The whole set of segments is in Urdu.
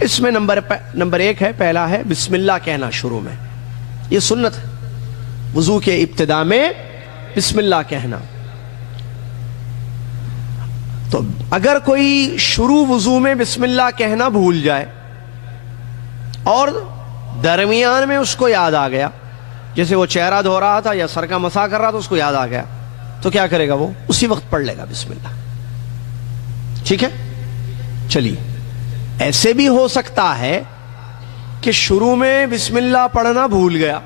اس میں نمبر ایک ہے، پہلا ہے بسم اللہ کہنا شروع میں، یہ سنت ہے، وضو کے ابتدا میں بسم اللہ کہنا۔ تو اگر کوئی شروع وضو میں بسم اللہ کہنا بھول جائے اور درمیان میں اس کو یاد آ گیا، جیسے وہ چہرہ دھو رہا تھا یا سر کا مسح کر رہا تھا، اس کو یاد آ گیا، تو کیا کرے گا؟ وہ اسی وقت پڑھ لے گا بسم اللہ۔ ٹھیک ہے، چلیے۔ ایسے بھی ہو سکتا ہے کہ شروع میں بسم اللہ پڑھنا بھول گیا،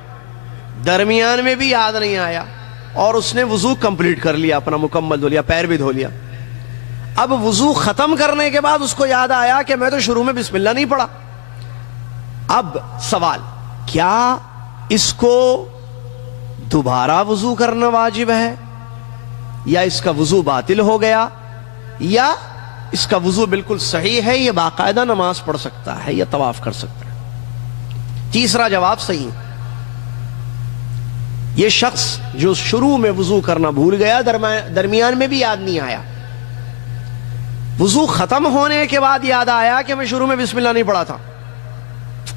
درمیان میں بھی یاد نہیں آیا، اور اس نے وضو کمپلیٹ کر لیا، اپنا مکمل دھو لیا، پیر بھی دھو لیا۔ اب وضو ختم کرنے کے بعد اس کو یاد آیا کہ میں تو شروع میں بسم اللہ نہیں پڑھا۔ اب سوال، کیا اس کو دوبارہ وضو کرنا واجب ہے، یا اس کا وضو باطل ہو گیا، یا اس کا وضو بالکل صحیح ہے، یہ باقاعدہ نماز پڑھ سکتا ہے یا طواف کر سکتا ہے؟ تیسرا جواب صحیح ہے۔ یہ شخص جو شروع میں وضو کرنا بھول گیا، درمیان میں بھی یاد نہیں آیا، وضو ختم ہونے کے بعد یاد آیا کہ میں شروع میں بسم اللہ نہیں پڑھا تھا۔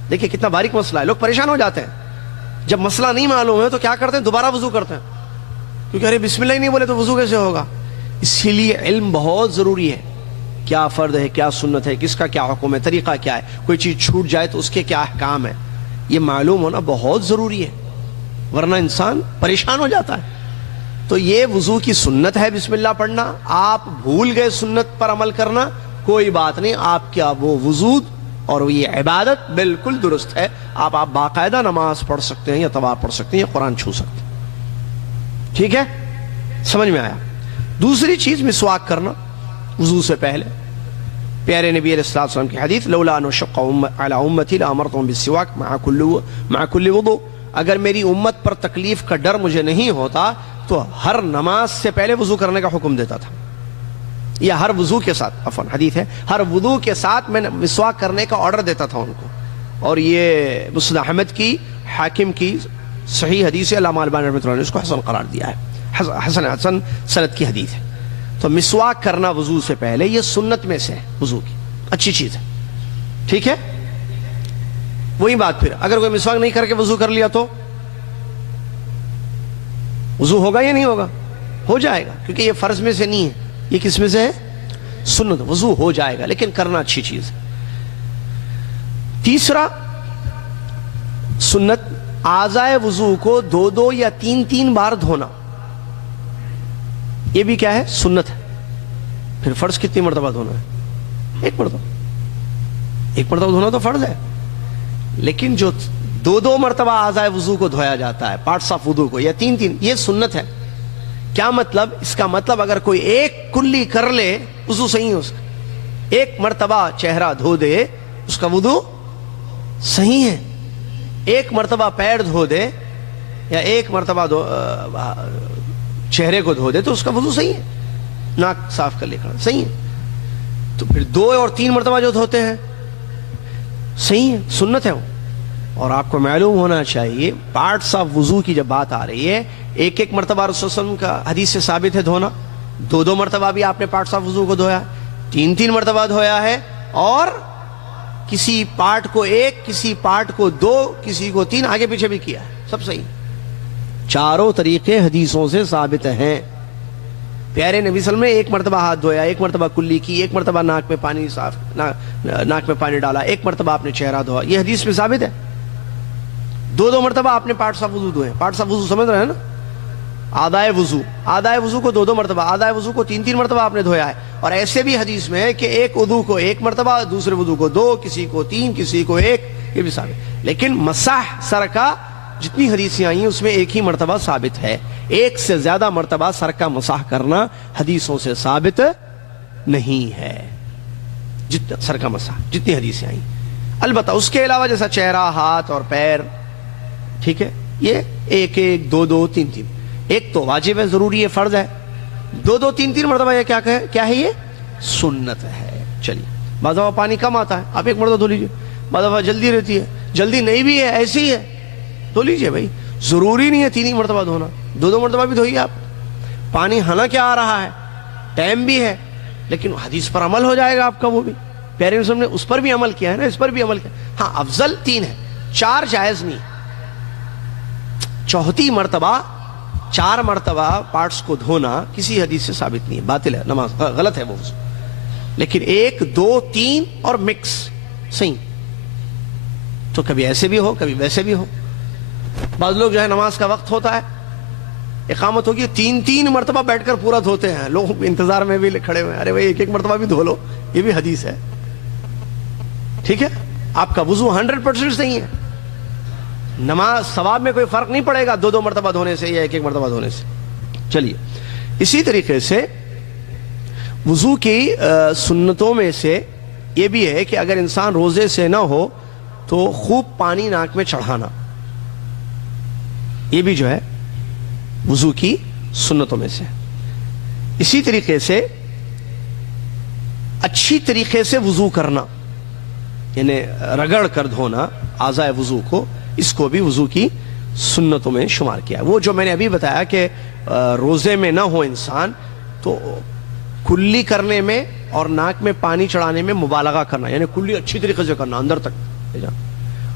دیکھیں کتنا باریک مسئلہ ہے، لوگ پریشان ہو جاتے ہیں جب مسئلہ نہیں معلوم ہے، تو کیا کرتے ہیں؟ دوبارہ وضو کرتے ہیں، کیونکہ ارے بسم اللہ ہی نہیں بولے تو وضو کیسے ہوگا؟ اسی لیے علم بہت ضروری ہے، کیا فرض ہے، کیا سنت ہے، کس کا کیا حکم ہے، طریقہ کیا ہے، کوئی چیز چھوٹ جائے تو اس کے کیا احکام ہے، یہ معلوم ہونا بہت ضروری ہے، ورنہ انسان پریشان ہو جاتا ہے۔ تو یہ وضو کی سنت ہے بسم اللہ پڑھنا، آپ بھول گئے سنت پر عمل کرنا، کوئی بات نہیں، آپ کیا وہ وضو اور یہ عبادت بالکل درست ہے، آپ باقاعدہ نماز پڑھ سکتے ہیں یا طواف پڑھ سکتے ہیں یا قرآن چھو سکتے ہیں۔ ٹھیک ہے، سمجھ میں آیا؟ دوسری چیز مسواک کرنا وضو سے پہلے۔ پیارے نبی علیہ الصلوۃ والسلام کی حدیث، لولا ان اشق علی امتی لامرتهم بالسواک مع کل وضوء، اگر میری امت پر تکلیف کا ڈر مجھے نہیں ہوتا تو ہر نماز سے پہلے وضو کرنے کا حکم دیتا تھا، یا ہر وضو کے ساتھ، عفواً حدیث ہے، ہر وضو کے ساتھ میں مسواک کرنے کا آرڈر دیتا تھا ان کو۔ اور یہ مسند احمد کی، حاکم کی صحیح حدیث ہے، علامہ البانی رحمۃ اللہ نے اس کو حسن قرار دیا ہے، حسن سند کی حدیث ہے۔ تو مسواک کرنا وضو سے پہلے یہ سنت میں سے ہے، وضو کی اچھی چیز ہے۔ ٹھیک ہے، وہی بات، پھر اگر کوئی مسواک نہیں کر کے وضو کر لیا تو وضو ہوگا یا نہیں ہوگا؟ ہو جائے گا، کیونکہ یہ فرض میں سے نہیں ہے، یہ کس میں سے ہے؟ سنت، وضو ہو جائے گا، لیکن کرنا اچھی چیز ہے۔ تیسرا سنت، اعضائے وضو کو 2 یا 3 بار دھونا، یہ بھی کیا ہے؟ سنت ہے۔ پھر فرض کتنی مرتبہ دھونا ہے؟ 1 مرتبہ، 1 مرتبہ دھونا تو فرض ہے، لیکن جو 2 مرتبہ اعضائے وضو کو دھویا جاتا ہے، پارٹس آف وضو کو، یا 3، یہ سنت ہے۔ کیا مطلب؟ اس کا مطلب اگر کوئی ایک کلی کر لے وضو صحیح ہے اس کا، 1 مرتبہ چہرہ دھو دے اس کا وضو صحیح ہے، 1 مرتبہ پیر دھو دے یا 1 مرتبہ چہرے کو دھو دے تو اس کا وضو صحیح ہے، ناک صاف کر لے کر صحیح ہے۔ تو پھر 2 اور 3 مرتبہ جو دھوتے ہیں صحیح ہے، سنت ہے وہ۔ اور آپ کو معلوم ہونا چاہیے، پارٹس آف وضو کی جب بات آ رہی ہے، 1 مرتبہ رسول صلی اللہ علیہ وسلم کا حدیث سے ثابت ہے دھونا، 2 مرتبہ بھی آپ نے پارٹس آف وضو کو دھویا، 3 مرتبہ دھویا ہے، اور کسی پارٹ کو 1، کسی پارٹ کو 2، کسی کو 3، آگے پیچھے بھی کیا ہے، سب صحیح۔ چاروں طریقے حدیثوں سے ثابت ہیں۔ پیارے نبی صلی اللہ علیہ وسلم نے 1 مرتبہ ہاتھ دھویا، 1 مرتبہ کلی کی، 1 مرتبہ ناک میں پانی ڈالا، 1 مرتبہ آپ نے چہرہ دھویا، یہ حدیث میں ثابت ہے۔ 2 مرتبہ آپ نے پارٹس آف وضو دھوئے، پارٹس آف وضو سمجھ رہے ہیں نا؟ آدھائے وضو کو 2 مرتبہ، آدھائے وضو کو 3 مرتبہ آپ نے دھویا ہے۔ اور ایسے بھی حدیث میں ہے کہ ایک وضو کو 1 مرتبہ، دوسرے وضو کو 2، کسی کو 3، کسی کو 1، یہ بھی ثابت۔ لیکن مسح سر کا جتنی حدیثیں آئی ہیں اس میں 1 ہی مرتبہ ثابت ہے، 1 سے زیادہ مرتبہ سر کا مسح کرنا حدیثوں سے ثابت نہیں ہے، جتنا سر کا مسح جتنی حدیثیں آئیں۔ البتہ اس کے علاوہ جیسا چہرہ، ہاتھ اور پیر، ٹھیک ہے، یہ 1، 2، 3، 1 تو واجب ہے، ضروری ہے، فرض ہے، 2، 3 مرتبہ یہ کیا ہے؟ یہ سنت ہے۔ چلیے، بعض دفعہ پانی کم آتا ہے، آپ 1 مرتبہ دھو لیجیے، بعض دفعہ جلدی رہتی ہے، جلدی نہیں بھی ہے، ایسی ہے، دھو لیجیے بھائی، ضروری نہیں ہے 3 مرتبہ دھونا، 2 مرتبہ بھی دھوئیے آپ۔ پانی حالانکہ آ رہا ہے، ٹائم بھی ہے، لیکن حدیث پر عمل ہو جائے گا آپ کا وہ بھی۔ پیارے رسول نے اس پر بھی عمل کیا ہے نا, اس پر بھی عمل کیا. ہاں افضل 3 ہے, 4 جائز نہیں. چوتھی مرتبہ 4 مرتبہ پارٹس کو دھونا کسی حدیث سے ثابت نہیں ہے, باطل ہے, نماز غلط ہے وہ. لیکن 1 2 3 اور مکس صحیح. تو کبھی ایسے بھی ہو کبھی ویسے بھی ہو. بعض لوگ جو ہے نماز کا وقت ہوتا ہے, اقامت ہوگی, 3 مرتبہ بیٹھ کر پورا دھوتے ہیں. لوگ انتظار میں بھی کھڑے ہوئے ہیں, ارے بھائی 1 مرتبہ بھی دھو لو, یہ بھی حدیث ہے. ٹھیک ہے, آپ کا وضو 100% صحیح ہے, نماز ثواب میں کوئی فرق نہیں پڑے گا 2 مرتبہ دھونے سے یا 1 مرتبہ دھونے سے. چلیے, اسی طریقے سے وضو کی سنتوں میں سے یہ بھی ہے کہ اگر انسان روزے سے نہ ہو تو خوب پانی ناک میں چڑھانا, یہ بھی جو ہے وضو کی سنتوں میں سے. اسی طریقے سے اچھی طریقے سے وضو کرنا, یعنی رگڑ کر دھونا اعضائے وضو کو, اس کو بھی وضو کی سنتوں میں شمار کیا. وہ جو میں نے ابھی بتایا کہ روزے میں نہ ہو انسان تو کلی کرنے میں اور ناک میں پانی چڑھانے میں مبالغہ کرنا, یعنی کلی اچھی طریقے سے کرنا اندر تک,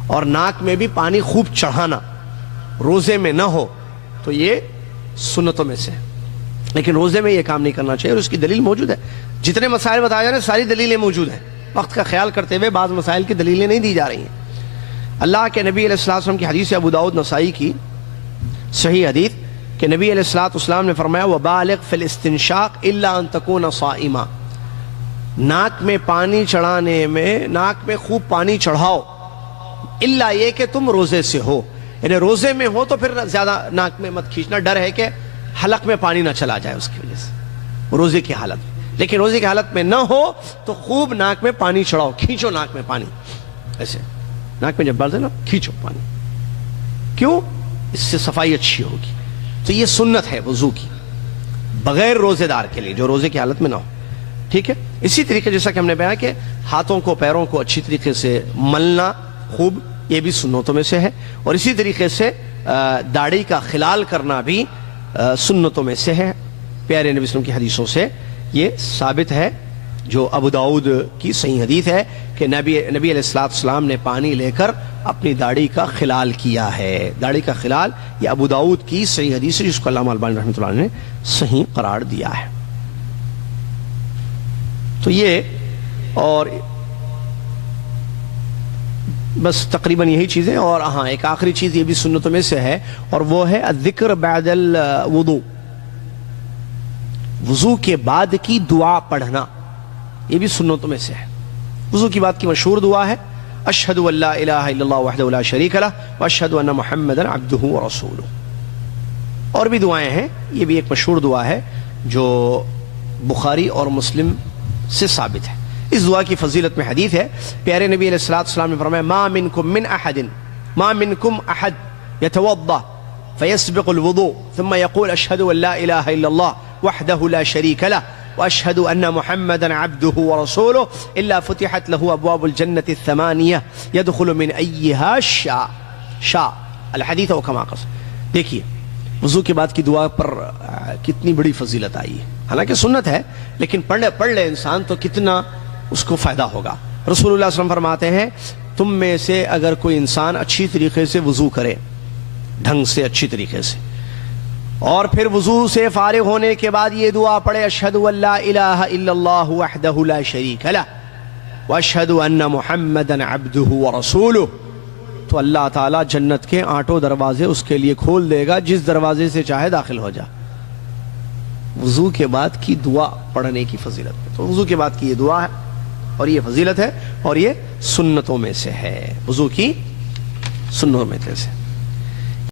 اور ناک میں بھی پانی خوب چڑھانا روزے میں نہ ہو تو یہ سنتوں میں سے. لیکن روزے میں یہ کام نہیں کرنا چاہیے, اور اس کی دلیل موجود ہے. جتنے مسائل بتائے جا رہے ہیں ساری دلیلیں موجود ہیں. وقت کا خیال کرتے ہوئے بعض مسائل کی دلیلیں نہیں دی جا رہی ہیں. اللہ کے نبی علیہ الصلوۃ والسلام کی حدیث ابو داؤد نسائی کی صحیح حدیث کہ نبی علیہ الصلوۃ والسلام نے فرمایا وبالغ فی الاستنشاق الا ان تکون صائما, ناک میں پانی چڑھانے میں ناک میں خوب پانی چڑھاؤ الا یہ کہ تم روزے سے ہو, یعنی روزے میں ہو تو پھر زیادہ ناک میں مت کھینچنا, ڈر ہے کہ حلق میں پانی نہ چلا جائے اس کی وجہ سے روزے کی حالت. لیکن روزے کی حالت میں نہ ہو تو خوب ناک میں پانی چڑھاؤ, کھینچو ناک میں پانی, ایسے ناک میں جب ڈالتے نا کھینچو پانی. کیوں؟ اس سے صفائی اچھی ہوگی. تو یہ سنت ہے وضو کی بغیر روزے دار کے لیے جو روزے کی حالت میں نہ ہو. ٹھیک ہے. اسی طریقے جیسا کہ ہم نے بیان کہ ہاتھوں کو پیروں کو اچھی طریقے سے ملنا خوب, یہ بھی سنتوں میں سے ہے. اور اسی طریقے سے داڑھی کا خلال کرنا بھی سنتوں میں سے ہے. پیارے نبی صلی اللہ علیہ وسلم کی حدیثوں سے یہ ثابت ہے, جو ابو داؤد کی صحیح حدیث ہے کہ نبی علیہ السلام نے پانی لے کر اپنی داڑھی کا خلال کیا ہے. داڑھی کا خلال یہ ابو داؤد کی صحیح حدیث ہے, جس کو علامہ البانی رحمۃ اللہ علیہ نے صحیح قرار دیا ہے. تو یہ, اور بس تقریباً یہی چیزیں. اور ہاں ایک آخری چیز یہ بھی سنتوں میں سے ہے, اور وہ ہے الذکر بعد الوضو, وضو کے بعد کی دعا پڑھنا, یہ بھی سنتوں میں سے ہے. وضو کی بعد کی مشہور دعا ہے اشہد ان لا الہ الا اللہ وحدہ لا شریک لہ واشہد ان محمدا عبدہ ورسولہ. اور بھی دعائیں ہیں, یہ بھی ایک مشہور دعا ہے جو بخاری اور مسلم سے ثابت ہے. اس دعا کی فضیلت میں حدیث ہے, پیارے نبی علیہ الصلوۃ والسلام نے فرمایا ما منکم احد یتوضا فیسبق الوضوء ثم يقول اشهد ان لا اله الا الله وحده لا شريك له واشهد ان محمدا عبده ورسوله الا فتحت له ابواب الجنه الثمانيه يدخل من ايها شاء الحديث وكما قال. دیکھیے وضو کے بعد کی دعا پر کتنی بڑی فضیلت آئی ہے. حالانکہ سنت ہے لیکن پڑھ لے انسان تو کتنا اس کو فائدہ ہوگا. رسول اللہ صلی اللہ علیہ وسلم فرماتے ہیں تم میں سے اگر کوئی انسان اچھی طریقے سے وضو کرے, ڈھنگ سے اچھی طریقے سے, اور پھر وضو سے فارغ ہونے کے بعد یہ دعا پڑھے اشہد ان لا الہ الا اللہ وحدہ لا شریک لہ واشہد ان محمدا عبدہ ورسولہ, تو اللہ تعالیٰ جنت کے 8 دروازے اس کے لیے کھول دے گا, جس دروازے سے چاہے داخل ہو جا. وضو کے بعد کی دعا پڑھنے کی فضیلت میں, تو وضو کے بعد کی یہ دعا ہے اور یہ فضیلت ہے اور یہ سنتوں میں سے ہے, وضو کی سنتوں میں سے.